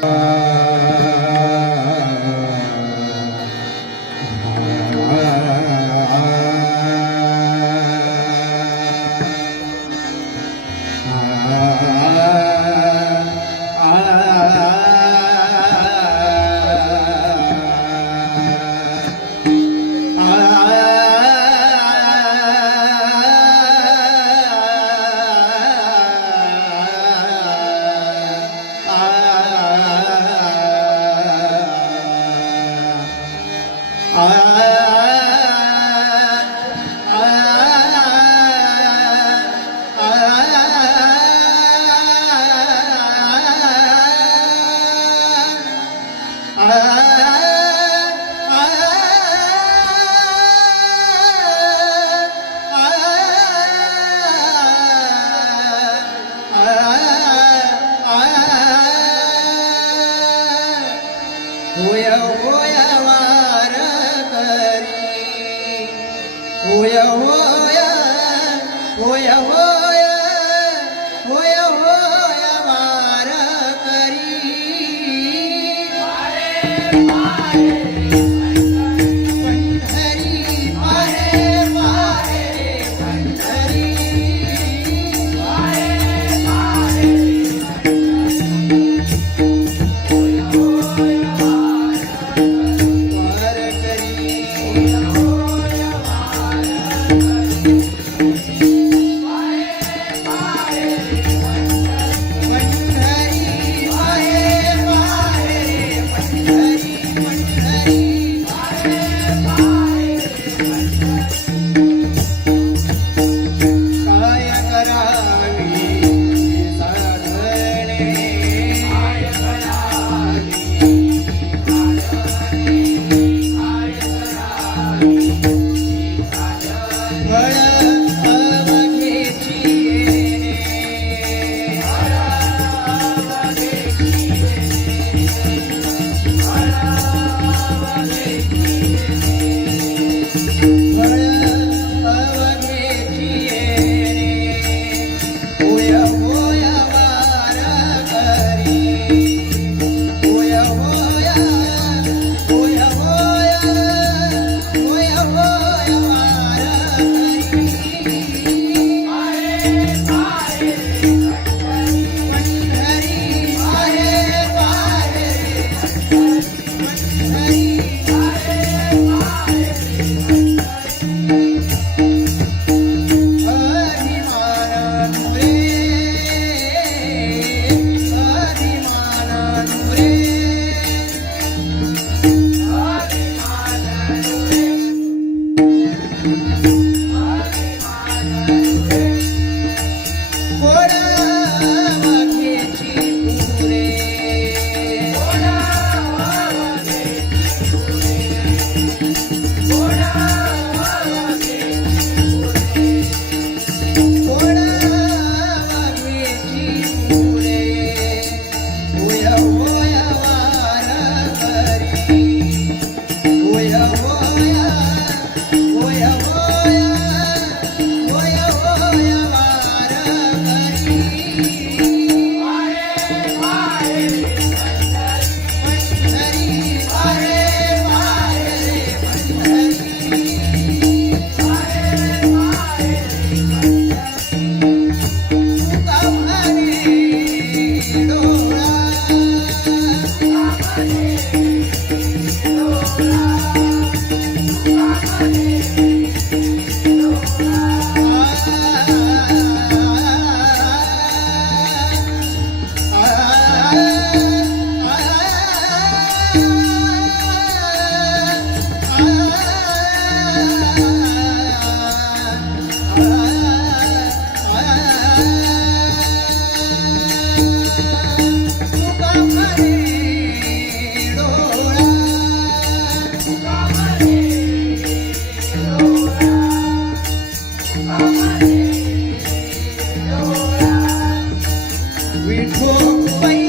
Ah uh -huh. Oh yeah, oh yeah. eu sweet for my